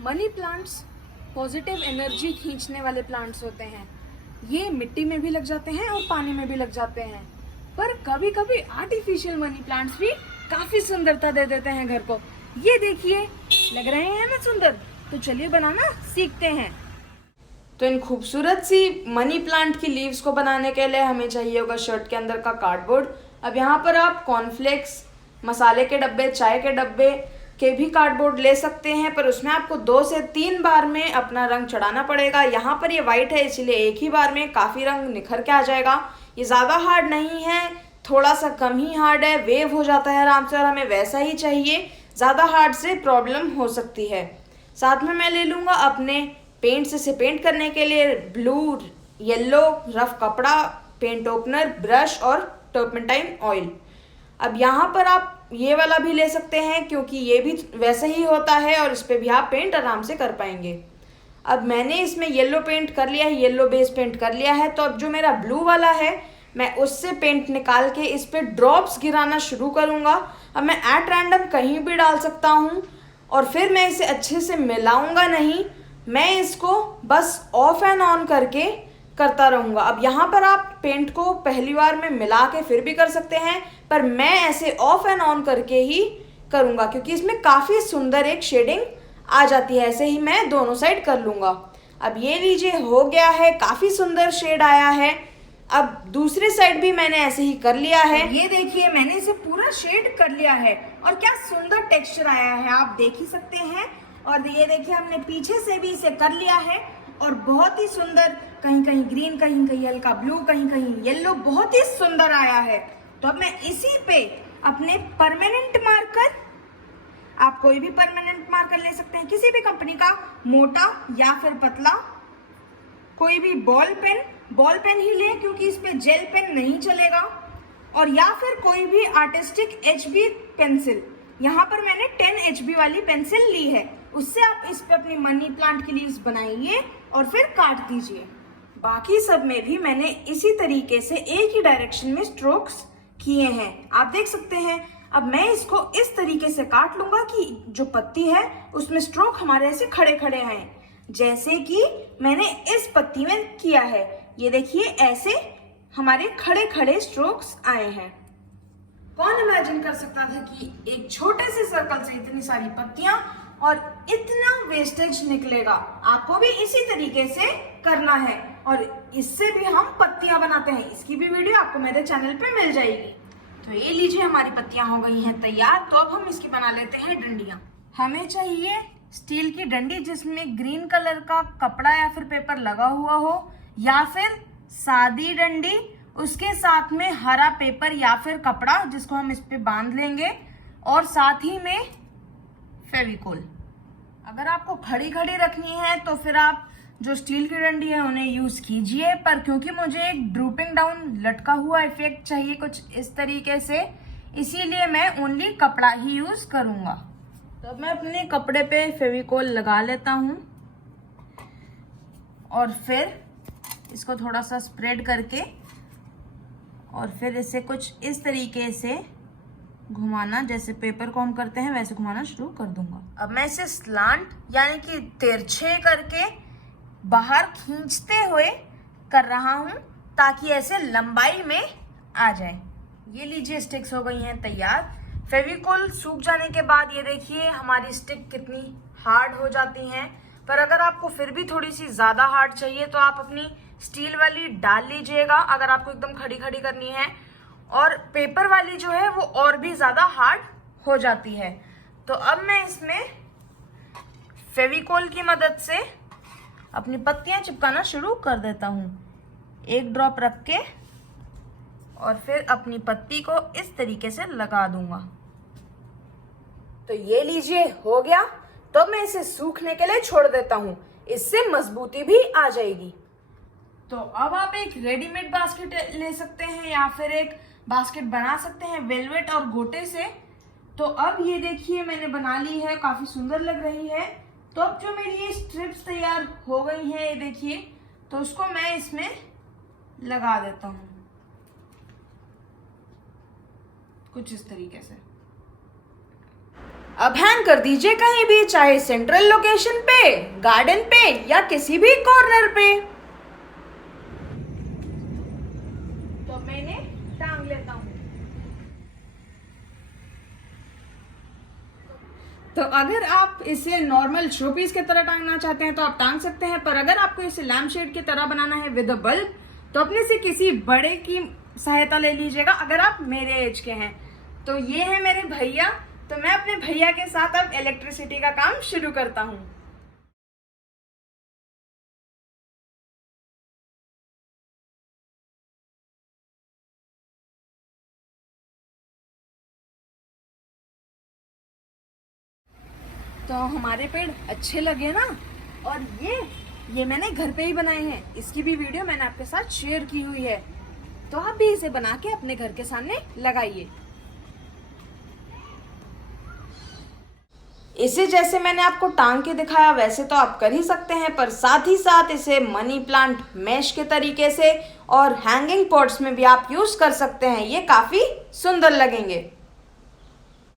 Money plants positive energy खींचने वाले plants होते हैं। ये मिट्टी में भी लग जाते हैं और पानी में भी लग जाते हैं, पर कभी कभी आर्टिफिशियल मनी प्लांट्स भी काफी सुंदरता दे देते हैं घर को। ये देखिए, लग रहे हैं ना सुंदर? तो चलिए बनाना सीखते हैं। तो इन खूबसूरत सी मनी प्लांट की लीव्स को बनाने के लिए हमें चाहिए होगा शर्ट के अंदर का कार्डबोर्ड। अब यहाँ पर आप कॉर्नफ्लेक्स, मसाले के डब्बे, चाय के डब्बे के भी कार्डबोर्ड ले सकते हैं, पर उसमें आपको 2 से 3 बार में अपना रंग चढ़ाना पड़ेगा। यहाँ पर ये वाइट है, इसलिए एक ही बार में काफ़ी रंग निखर के आ जाएगा। ये ज़्यादा हार्ड नहीं है, थोड़ा सा कम ही हार्ड है, वेव हो जाता है आराम से, और हमें वैसा ही चाहिए। ज़्यादा हार्ड से प्रॉब्लम हो सकती है। साथ में मैं ले लूँगा अपने पेंट से पेंट करने के लिए ब्लू, येलो, रफ कपड़ा, पेंट ओपनर, ब्रश और टर्पेंटाइन ऑयल। अब यहाँ पर आप ये वाला भी ले सकते हैं, क्योंकि ये भी वैसे ही होता है और इस पर भी आप पेंट आराम से कर पाएंगे। अब मैंने इसमें येलो पेंट कर लिया है, येलो बेस पेंट कर लिया है। तो अब जो मेरा ब्लू वाला है, मैं उससे पेंट निकाल के इस पर ड्रॉप्स गिराना शुरू करूँगा। अब मैं एट रैंडम कहीं भी डाल सकता हूँ, और फिर मैं इसे अच्छे से मिलाऊंगा नहीं, मैं इसको बस ऑफ एंड ऑन करके करता रहूँगा। अब यहाँ पर आप पेंट को पहली बार में मिला के फिर भी कर सकते हैं, पर मैं ऐसे ऑफ एंड ऑन करके ही करूँगा, क्योंकि इसमें काफ़ी सुंदर एक शेडिंग आ जाती है। ऐसे ही मैं दोनों साइड कर लूँगा। अब ये लीजिए, हो गया है, काफ़ी सुंदर शेड आया है। अब दूसरी साइड भी मैंने ऐसे ही कर लिया है। ये देखिए, मैंने इसे पूरा शेड कर लिया है और क्या सुंदर टेक्सचर आया है, आप देख ही सकते हैं। और ये देखिए, हमने पीछे से भी इसे कर लिया है और बहुत ही सुंदर, कहीं कहीं ग्रीन, कहीं कहीं हल्का ब्लू, कहीं कहीं येलो, बहुत ही सुंदर आया है। तो अब मैं इसी पे अपने परमानेंट मार्कर, आप कोई भी परमानेंट मार्कर ले सकते हैं, किसी भी कंपनी का, मोटा या फिर पतला, कोई भी बॉल पेन ही लें, क्योंकि इस पे जेल पेन नहीं चलेगा, और या फिर कोई भी आर्टिस्टिक HB पेंसिल। यहाँ पर मैंने 10 HB वाली पेंसिल ली है, उससे आप इस पे अपनी मनी प्लांट की लीव्स बनाइए और फिर काट दीजिए। बाकी सब में भी मैंने इसी तरीके से एक ही डायरेक्शन में स्ट्रोक्स किए हैं, आप देख सकते हैं। अब मैं इसको इस तरीके से काट लूंगा कि जो पत्ती है उसमें स्ट्रोक हमारे ऐसे खड़े खड़े आए, जैसे कि मैंने इस पत्ती में किया है। ये देखिए, ऐसे हमारे खड़े खड़े स्ट्रोक्स आए हैं। कौन इमेजिन कर सकता था कि एक छोटे से सर्कल से इतनी सारी पत्तियां और इतना वेस्टेज निकलेगा। आपको भी इसी तरीके से करना है, और इससे भी हम पत्तियां बनाते हैं। इसकी भी वीडियो आपको मेरे चैनल पे मिल जाएगी। तो ये लीजिए, हमारी पत्तियां हो गई हैं तैयार। तो अब हम इसकी बना लेते हैं डंडियां। हमें चाहिए स्टील की डंडी, जिसमें ग्रीन कलर का कपड़ा या फिर पेपर लगा हुआ हो, या फिर सादी डंडी, उसके साथ में हरा पेपर या फिर कपड़ा, जिसको हम इस पे बांध लेंगे, और साथ ही में फेविकोल। अगर आपको खड़ी खड़ी रखनी है तो फिर आप जो स्टील की डंडी है उन्हें यूज कीजिए, पर क्योंकि मुझे एक ड्रूपिंग डाउन लटका हुआ इफेक्ट चाहिए कुछ इस तरीके से, इसीलिए मैं ओनली कपड़ा ही यूज करूंगा। तो अब मैं अपने कपड़े पे फेविकोल लगा लेता हूं, और फिर इसको थोड़ा सा स्प्रेड करके, और फिर इसे कुछ इस तरीके से घुमाना, जैसे पेपर को हम करते हैं वैसे घुमाना शुरू कर दूंगा। अब मैं इसे स्लांट यानी कि तिरछे करके बाहर खींचते हुए कर रहा हूं, ताकि ऐसे लंबाई में आ जाए। ये लीजिए, स्टिक्स हो गई हैं तैयार। फेविकोल सूख जाने के बाद ये देखिए हमारी स्टिक कितनी हार्ड हो जाती हैं। पर अगर आपको फिर भी थोड़ी सी ज्यादा हार्ड चाहिए तो आप अपनी स्टील वाली डाल लीजिएगा, अगर आपको एकदम खड़ी खड़ी करनी है। और पेपर वाली जो है वो और भी ज्यादा हार्ड हो जाती है। तो अब मैं इसमें फेविकोल की मदद से अपनी पत्तियां चिपकाना शुरू कर देता हूं, एक ड्रॉप रख के, और फिर अपनी पत्ती को इस तरीके से लगा दूंगा। तो ये लीजिए, हो गया। तो मैं इसे सूखने के लिए छोड़ देता हूं, इससे मजबूती भी आ जाएगी। तो अब आप एक रेडीमेड बास्केट ले सकते हैं, या फिर एक बास्केट बना सकते हैं वेलवेट और गोटे से। तो अब ये देखिए, मैंने बना ली है, काफी सुंदर लग रही है। तो अब जो मेरी ये स्ट्रिप्स तैयार हो गई हैं, ये देखिए, तो उसको मैं इसमें लगा देता हूं कुछ इस तरीके से। अब हैंग कर दीजिए कहीं भी, चाहे सेंट्रल लोकेशन पे, गार्डन पे या किसी भी कॉर्नर पे। तो मैंने टांग लेता हूँ। तो अगर आप इसे नॉर्मल शोपीस की तरह टांगना चाहते हैं तो आप टांग सकते हैं, पर अगर आपको इसे लैम्प शेड की तरह बनाना है विद अ बल्ब तो अपने से किसी बड़े की सहायता ले लीजिएगा। अगर आप मेरे एज के हैं तो ये है मेरे भैया, तो मैं अपने भैया के साथ अब इलेक्ट्रिसिटी का काम शुरू करता हूँ। तो हमारे पेड़ अच्छे लगे ना, और ये मैंने घर पे ही बनाए हैं, इसकी भी वीडियो मैंने आपके साथ शेयर की हुई है, तो आप भी इसे बना के अपने घर के सामने लगाइए। इसे जैसे मैंने आपको टांग के दिखाया वैसे तो आप कर ही सकते हैं, पर साथ ही साथ इसे मनी प्लांट मैश के तरीके से और हैंगिंग पॉट्स में भी आप यूज कर सकते हैं, ये काफी सुंदर लगेंगे।